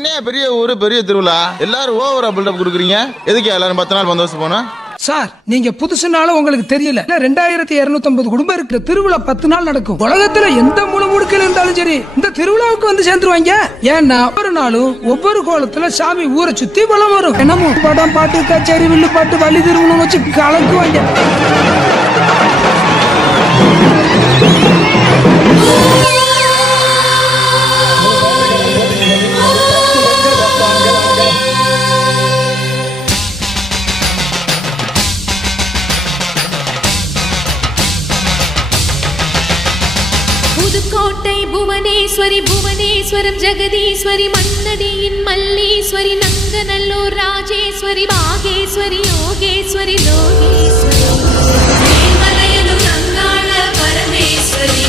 என்ன பெரிய ஊரு பெரிய திருவிழா எல்லாரும் ஓவரா பில்டப் கொடுக்குறீங்க. எதுக்கு எல்லாரும் 10 நாள் பந்தோபஸ்து போனா? சார் நீங்க புதுசுனாலும் உங்களுக்கு தெரியல. 2250 குடும்பம் இருக்கு. திருவிழா 10 நாள் நடக்கும். உலகத்துல எந்த முடுக்கில் இருந்தாலும் சரி இந்த திருவிழாவுக்கு வந்து சேர்ந்துருவாங்க. ஏன்னா ஒவ்வொரு நாளும் ஒவ்வொரு கோலத்துல சாமி ஊரை சுத்தி வலம் வரும். என்னமோ படம் பாட்டு கச்சேரி வில்லு பாட்டு வள்ளி திருமணம் வச்சு கலக்குவாங்க. புதுக்கோட்டை புவனேஸ்வரி புவனேஸ்வரம் ஜெகதீஸ்வரி மன்னடியின் மல்லீஸ்வரி நங்கநல்லூர் ராஜேஸ்வரி பாகேஸ்வரி யோகேஸ்வரி லோகேஸ்வரி மேல்மலையனூர் அங்காள பரமேஸ்வரி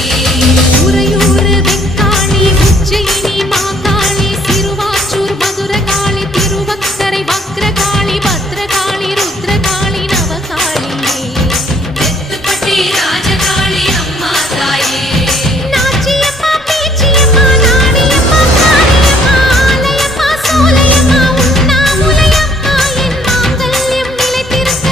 உறையூர் வெக்காளி உஜ்ஜயினி மாகாளி சிறுவாச்சூர் மதுரகாளி திருவக்கரை வக்ரகாளி பத்ரகாளி ருத்ரகாளி நவகாளி தெத்துப்பட்டி ராஜகாளி அம்மா தாயே சோலையம்மா உண்ணாமுலையம்மா என் மாங்கல்யம் நிலைத்திருக்க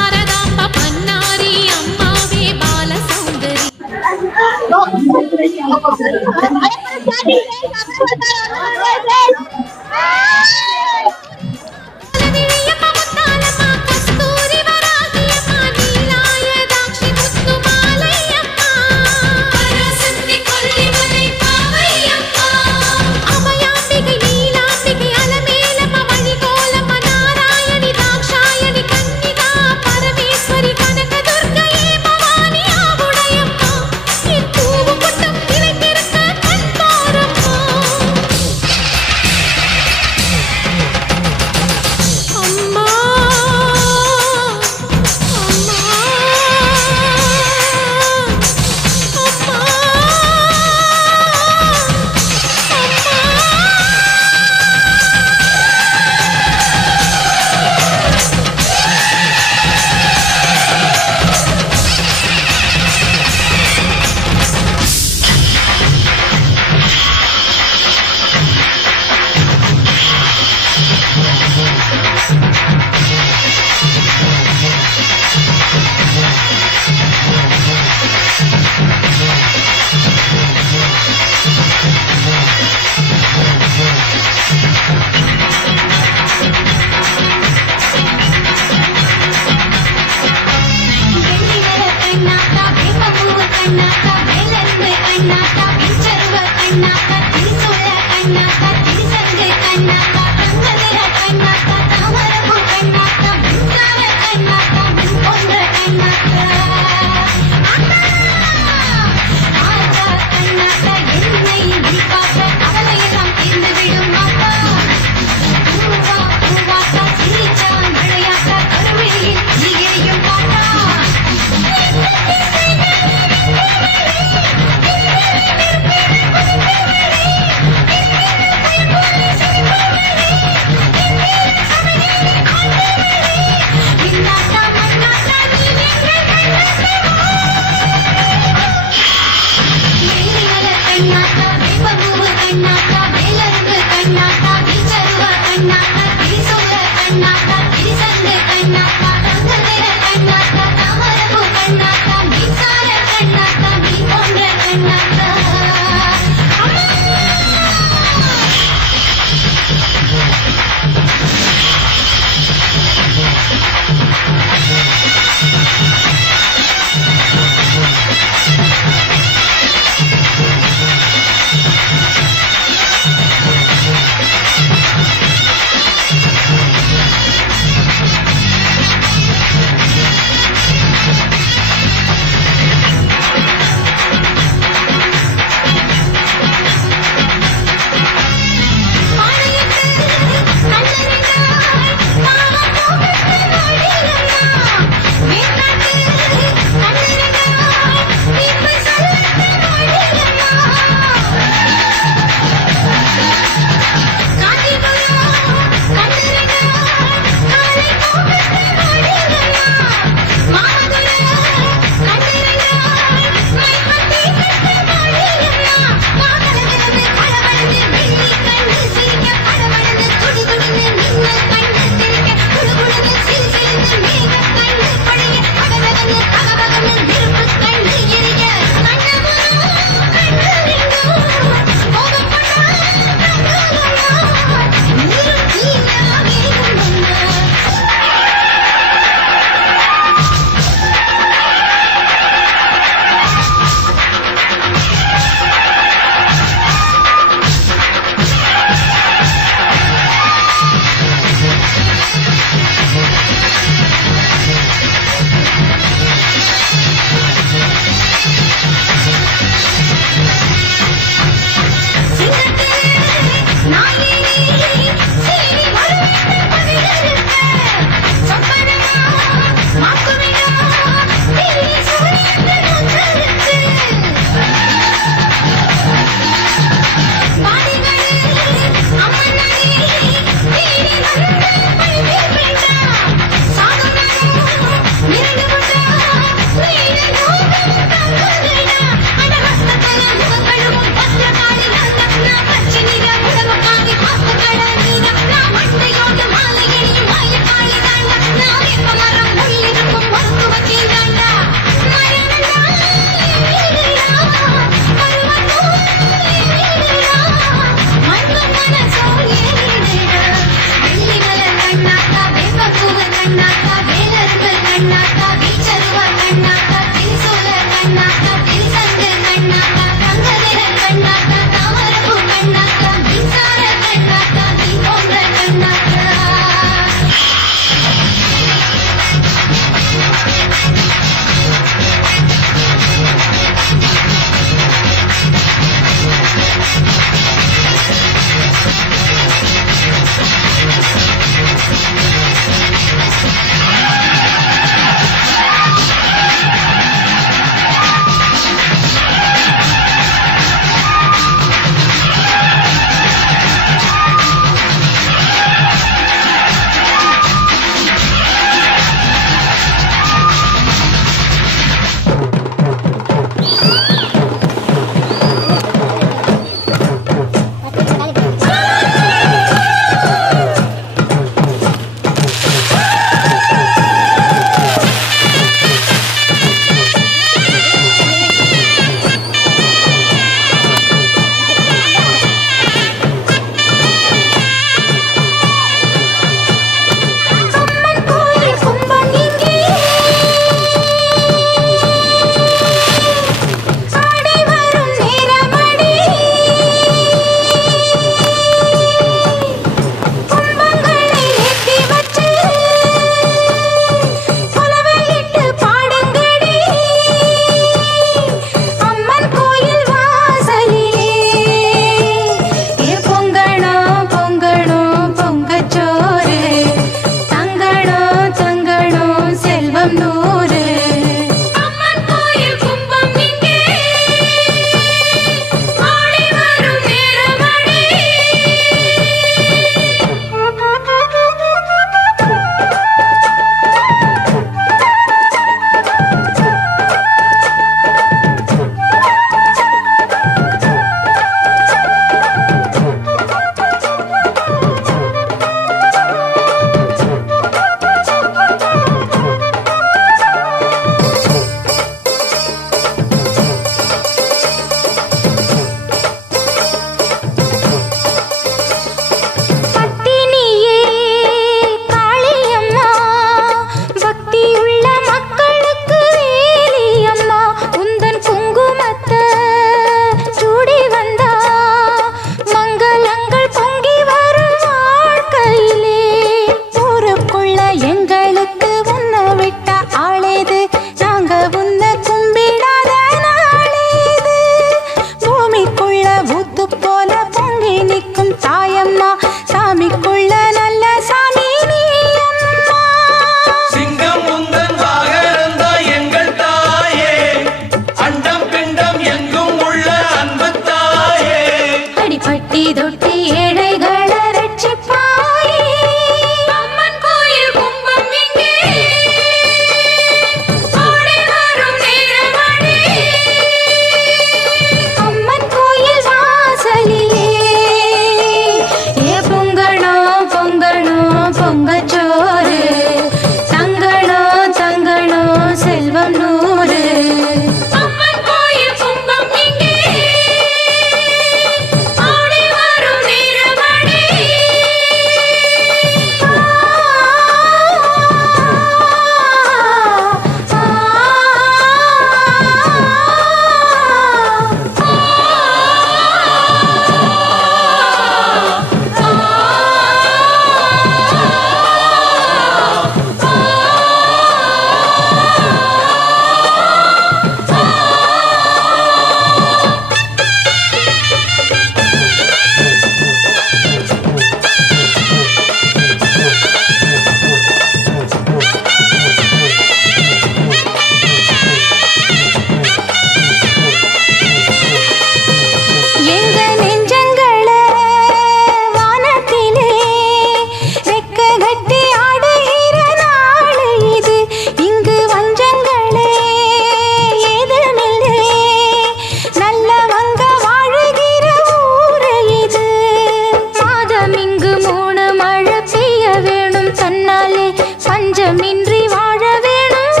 பஞ்சமின்றி வாழ வேணும்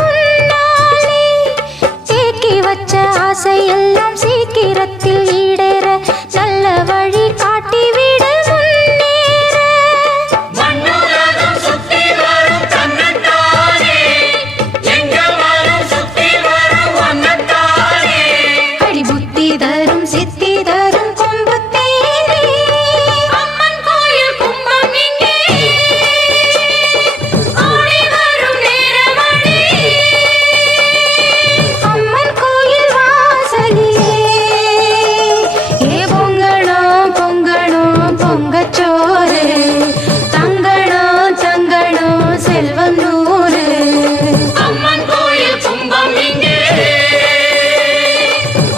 நாளே தேக்கி வச்ச ஆசையெல்லாம் சீக்கிரத்தில் ஈடேற நல்ல வழி காட்டிவிட முன்னேற மண்ணுலகம் சுத்தி வரும் தன்னத்தானே எங்கள் மனம் சுத்தி வரும் ஒன்னத்தானே அடி புத்தி தரும் சித்தி தரும் கொம்பு தேரே அம்மன் கோயில் கும்பம் இங்கே ஓடி வரும் நேரமடி அம்மன் கோயில் வாசலிலே ஏ பொங்கணும் பொங்கணும் பொங்கச்சோறு தங்கணும் தங்கணும் செல்வம் நூறு அம்மன் கோயில் கும்பம் இங்கே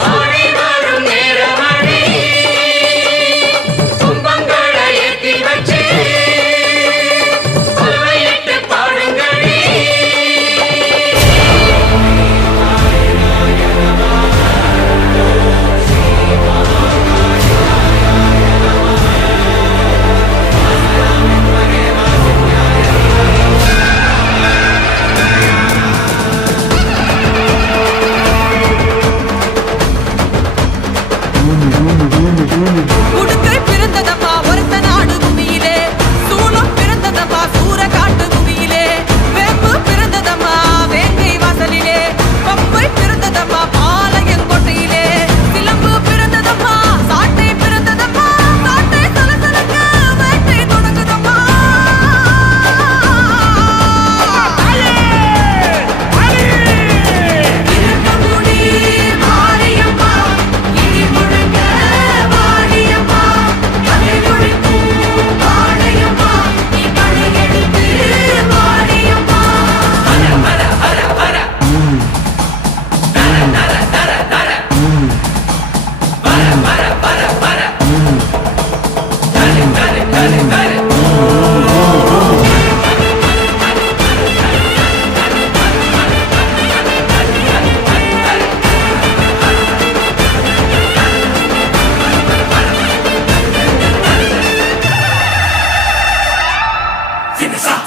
ஆடி வரும் நேரமடி கும்பங்களை ஏத்தி வச்சு கொள்ளையிட்டு பாடுங்களே உடுக்கை பிறந்ததப்பா ஒருத்த நாடு பூமியிலே சூளம் பிறந்ததப்பா சூற காட்டு பூமியிலே வேம்பு பிறந்ததம்மா வேங்கை வாசலிலே பம்பை பிறந்ததப்பா பாளையங்கோட்டையிலே சிலம்பு பிறந்ததம்மா சாட்டை பிறந்ததம்மா சாட்டை சலசலக்க வேட்டை தொடங்குதம்மா இருக்கமுடி மாரியம்மா இடி முழங்க வாடியம்மா அதை ஒழிக்கும் வாழையம்மா நீ படையெடுத்து வாடியம்மா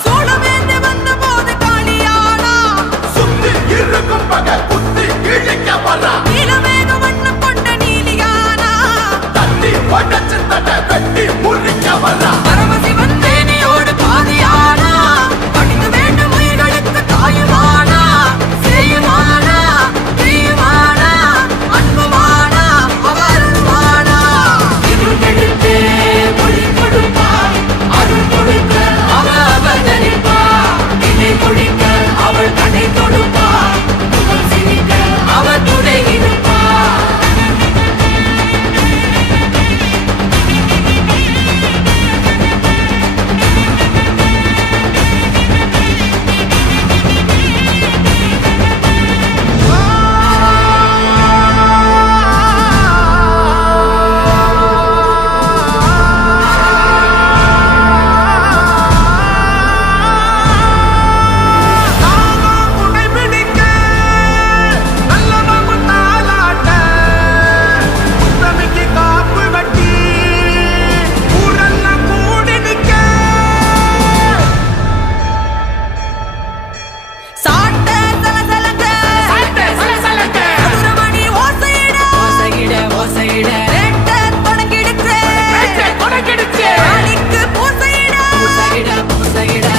சூளமேந்து வந்த போது காளியானா சுத்தி இருக்கும் பகை குத்தி கிழிக்க வரா நீலமேக வண்ணம் கொண்ட நீலியானா தட்டி உடச்சு தட்ட வெட்டி முறிக்க வரா பரமசிவன் தேனியோடு பாதியானா படிக்க வேண்டும் உயிர்களுக்கு தாயுமானா செய்யுமானா தீயுமானா அன்புமானா அவருமானா இருளெடுத்தே ஒளி கொடுப்பா அருள் கொடுக்க அவ அவதரிப்பா இணை கொடுக்க அவள் கடை கொடுப்பா முகம் சிரிக்க அவ துணை இருப்பா சாட்ட சலசலங்க மதுரமணி ஓசையிட வேட்ட தொடங்கிடுச்சு ராணிக்கு பூசையிட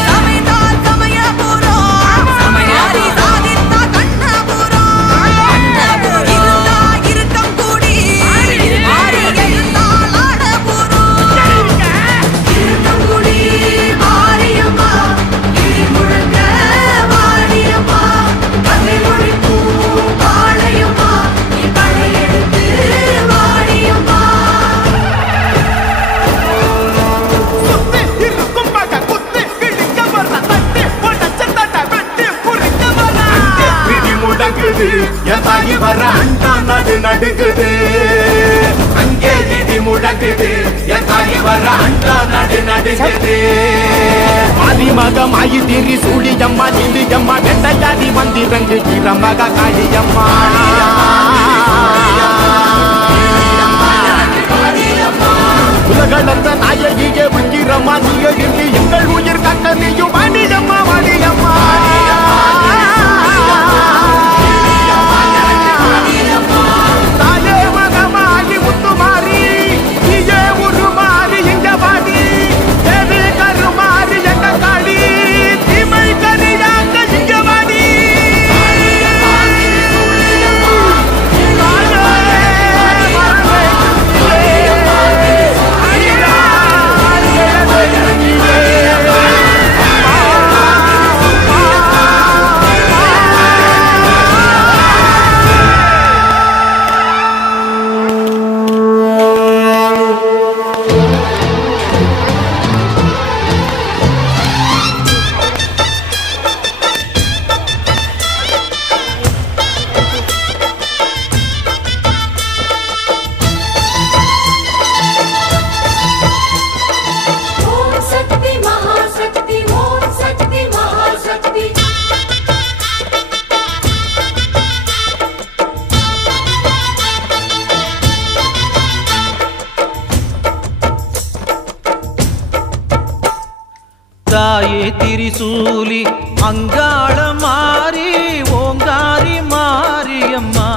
சமைதால் சமயபுரம் ஆரி சாதித்தா கண்ணபுரம் இருந்தா இருக்கம் கூடி ஆரி எழுந்தால் ஆடபுரம் இருக்கங்குடி மாரியம்மா இடி முழங்க வாடியம்மா அதை ஒழிக்கும் வாழையம்மா நீ படையெடுத்து வாடியம்மா சுத்தி இருக்கும் பகை குத்தி கிழிக்க வரா தட்டி உடச்சு தட்ட வெட்டி முறிக்க வரா பிடி முடங்குது என் தாயி வர அண்டா நடு நடுங்குது அங்கே இடி முழங்குது என் தாயி வர அண்டா நடு நடுங்குது ஆதிமகம் ஆயுதிரி சூழியம்மா நீலியம்மா வெண்டையாடி வந்திரங்கு கிரமக காளியம்மா உலகளந்த நாயகியே உக்கிரம்மா நீயே எங்கள் உயிர் கட்ட நீயும் வாடியம்மா வாடியம்மா அங்காள மாறி ஓங்காரி மாரியம்மா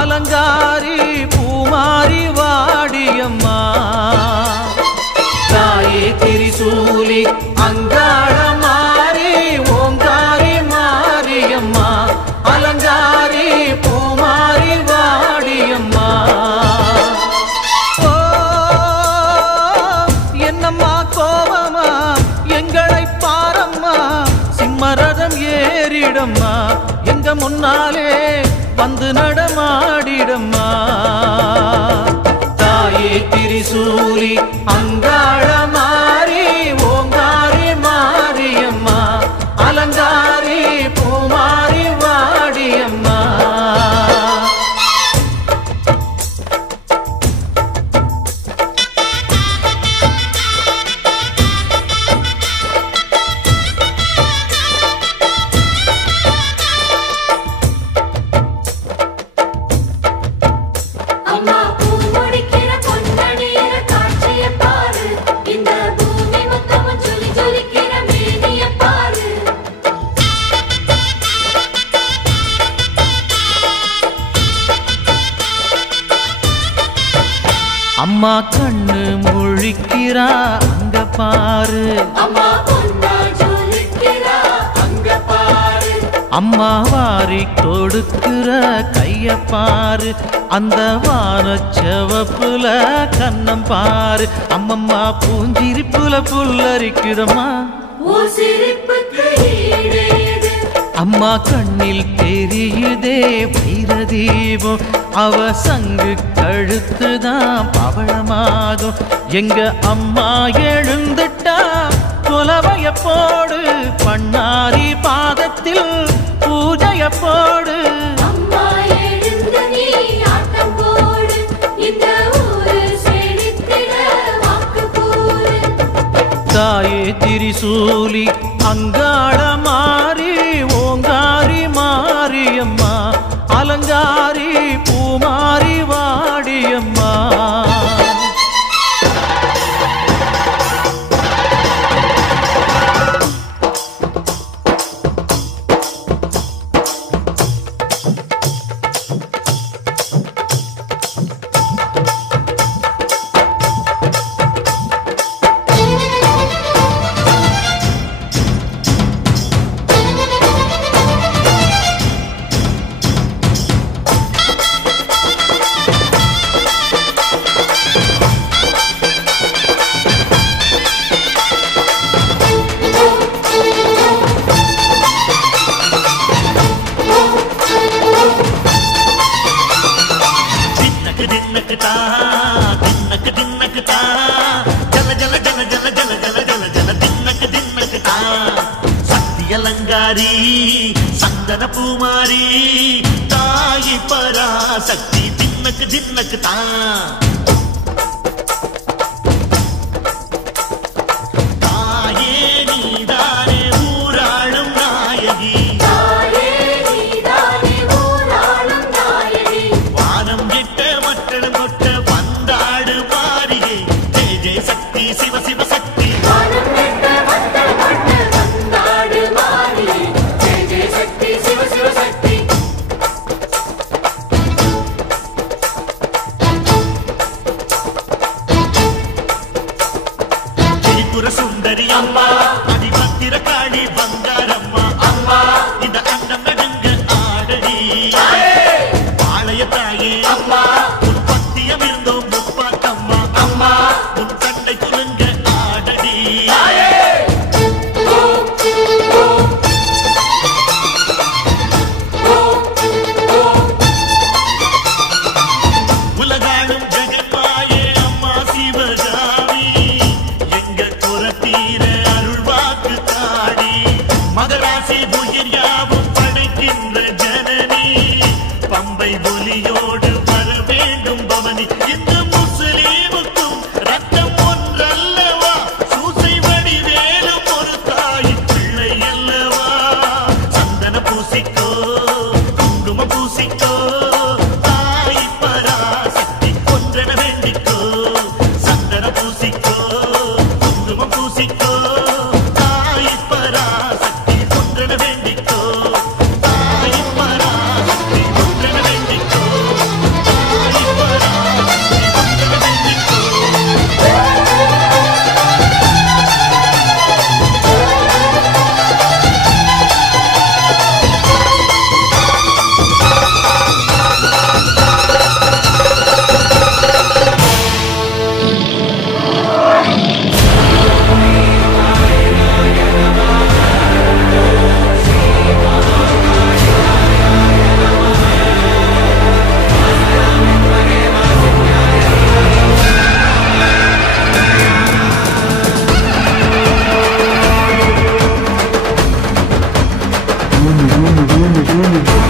அலங்காரி பூமாரி வாடியம்மா தாயே திரிசூலி அங்காள மாறி ஓங்காரி மாரியம்மா அலங்காரி பூமாரி வாடியம்மா ஓ என்னம்மா கோவமா எங்களை பாரம்மா சிம்மரதம் ஏறிடம்மா எங்க முன்னாலே வந்து நடமாடிடம்மா தாயே திரிசூலி அங்காள மாறி ஓங்காரி மாரியம்மா அலங்காரி பூமாரி வாடியம்மா அம்மா பூ முடிக்கிற பொன்னணியிற காட்சிய பாரு இந்த பூமி மொத்தமும் ஜொலி ஜொலிக்கிற மேனிய பாரு அம்மா கண்ணு முழிக்கிறா அங்க பாரு அம்மா பொன்னா ஜொலிக்கிறா அங்க பாரு அம்மா வாரி கொடுக்கிற கைய பாரு அந்த வானச்சவப்புல கண்ணம் பாரு அம்மம்மா பூஞ்சிரிப்புல புல்லரிக்குதம்மா ஓ சிரிப்புக்கு ஈடேது அம்மா கண்ணில் தெரியுதே வைரதீபம் அவ சங்கு கழுத்துதான் பவளமாகும் எங்க அம்மா எழுந்துட்டா கொலவைய போடு பண்ணாரி பாதத்தில் பூஜைய போடு அம்மா எழுந்து நீ ஆட்டம் போடு இந்த ஊரு செழித்திட வாக்கு கூறு தாயே திரிசூலி அங்காள மாறி ஓங்காரி மாரியம்மா அலங்காரி பூமாரி வாடியம்மா அலங்காரி சந்தன பூமாரி தாயி பராசக்தி தின்னக்கு தின்னக்கு தான் தாயே நீதானே ஊராளும் நாயகி வானம் கெட்ட மக்களும் கொட்ட வந்தாடு மாறியே ஜெய ஜெய சக்தி சிவ சிவ சக்தி சுந்தரி அம்மா அதிபத்திர காளி பங்காரம்மா அம்மா இந்த அண்டம் நடுங்க ஆடடி ஆலய தாயே அம்மா உன் பத்தியம் இருந்தோம் முப்பாட்டம்மா அம்மா உன் கண்ணை குலுங்க ஆடடி உலகாளும் ஜெகன்மாயே அம்மா சிவகாமி எங்க குரத்தீர அருள் வாக்கு தாடி மகராசி உயிர் யாவும் படைக்கின்ற ஜனனி பம்பை ஒலியோடு வர வேண்டும் பவனி இந்த முஸ்லீமுக்கும் ரத்தம் ஒன்றல்லவா சூசை வடிவேலும் ஒரு தாய் பிள்ளை அல்லவா சந்தன பூசிக்கோ குங்கும பூசிக்கோ தாய் பராசக்தி ஒன்றென வேண்டிக்கோ சந்தன பூசிக்கோ குங்கும பூசிக்கோ தாய் பராசக்தி ஒன்றென ஒன்றன வேண்டிக்கோ தாய் பராசக்தி ஒன்றன வேண்டிக்கோ தாய் பராசக்தி ஒன்றன வேண்டிக்கோ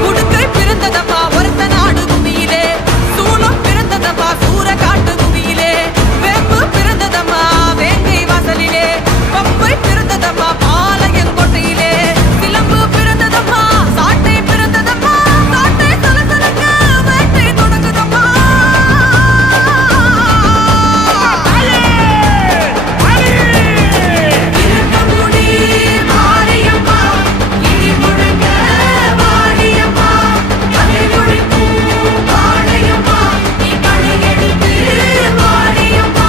உடுக்கை பிறந்ததம்மா ஒருத்த நாடு பூமியிலே சூலம் பிறந்ததம்மா சூற காட்டு பூமியிலே வேம்பு பிறந்ததம்மா வேங்கை வாசலிலே பம்பை பிறந்ததம்மா பாளையன் கோட்டையிலே சிலம்பு பிறந்ததம்மா சாட்டை பிறந்ததம்மா சாட்டை சலசலக்க வேட்டை தொடங்குதம்மா இருக்கமுடி மாரியம்மா இடி முழங்க வாடியம்மா கலை முழிக்கும் வாழையம்மா நீ படையெடுத்து வாடியம்மா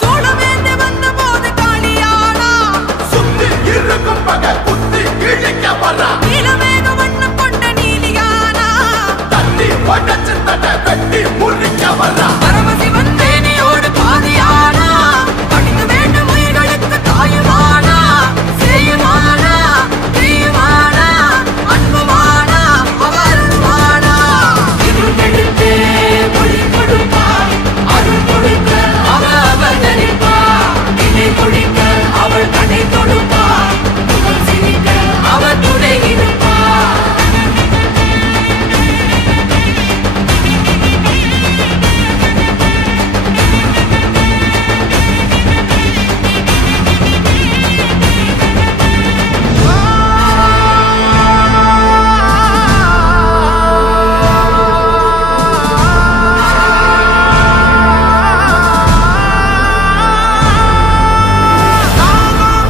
சோழவேந்து வந்த போது காளியானா சுத்தி இருக்கும் பகை குத்தி கிழிக்க வர்றா நீலமேக வண்ணம் கொண்ட நீலியானா தட்டி உடச்சு தட்ட வெட்டி முறிக்க வர்றா பரமசிவன் தேனியோடு பாதியானா படித்து வேண்டும் உயிர்களுக்கு தாயுமானா செய்யுமானா தீயுமானா அன்புமானா அவருமானா இருட்டெடுத்தே ஒளி கொடுப்பா அருள் கொடுக்க அவ அவதரிப்பா இணை கொழிக்க அவள் கடை தொடுப்பா முகம் சிரிக்க அவ துணை இருப்பா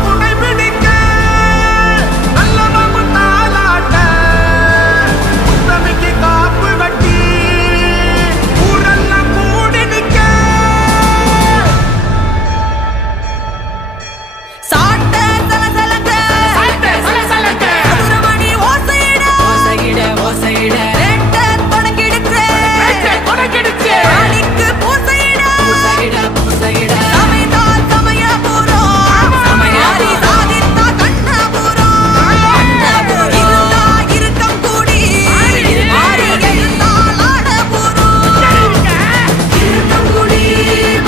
உன்னை பிடிக்க நல்லவன் தாளாட்ட உத்தமிக்கு காப்பு கட்டி ஊரெல்லாம் கூடி நிக்க சாட்ட சலசலக்க மதுரமணி ஓசையிட ஓசையிட ரெட்ட தொடங்கிடுச்சு ராணிக்கு பூசையிட சமைத்தால் சமயபுரம் மாறி சாதித்தா கண்ணபுரம் இருந்தா இருக்கம் கூடி மாறி எழுந்தால் ஆடபுரம் இருக்கம் கூடி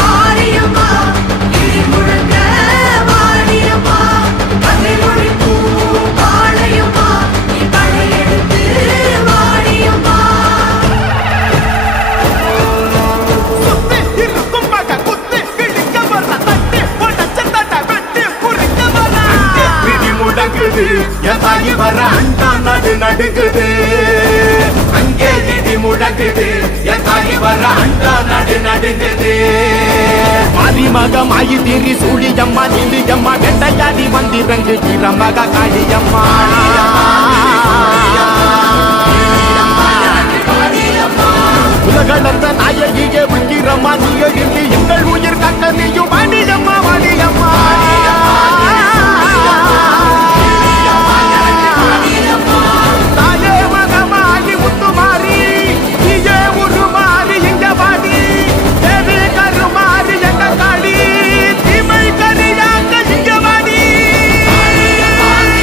மாரியம்மா இடி முழங்க வாடியம்மா கதை மொழிக்கும் பாளையம்மா நீ படையெடுத்து வாடியம்மா சுத்தி இருக்கும் பகை குத்தி கிழிக்க வர்றா தட்டி உடச்சு தட்ட வெட்டி முறிக்க வர்றா பிடி முடங்குது என் தாயி வர அண்டா நடு நடுங்குது அங்கே இடி முடங்குது என் தாயி வர அண்டா நடு நடுங்குது மக மாயி திரி சூழியம்மா நிலியம்மா வெண்டையாடி வந்திரங்கு கிரமக காளியம்மா உலகளந்த நாயகியே உக்கிரம்மா நீ எழுந்து எங்கள் உயிர் கட்ட நீயும் வாடியம்மா வாடியம்மா தாயே மகமாயி முத்துமாரி நீயே உருமாறி இங்க வாடி தேவி கருமாறி எங்க காளி தீமை கரியாங்க இங்க வாடி தாயே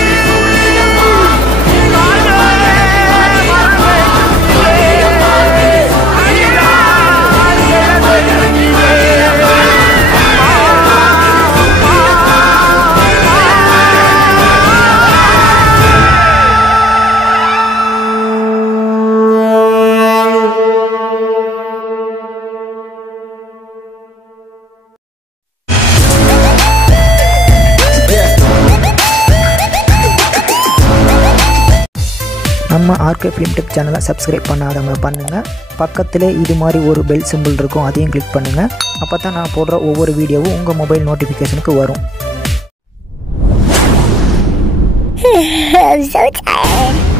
நம்ம ஆர்கே ஃபிலிம் டெக் சேனலை சப்ஸ்கிரைப் பண்ணாதவங்க பண்ணுங்கள். பக்கத்தில் இது மாதிரி ஒரு பெல் சிம்பிள் இருக்கும், அதையும் கிளிக் பண்ணுங்கள். அப்போ தான் நான் போடுற ஒவ்வொரு வீடியோவும் உங்கள் மொபைல் நோட்டிஃபிகேஷனுக்கு வரும். I'm so tired.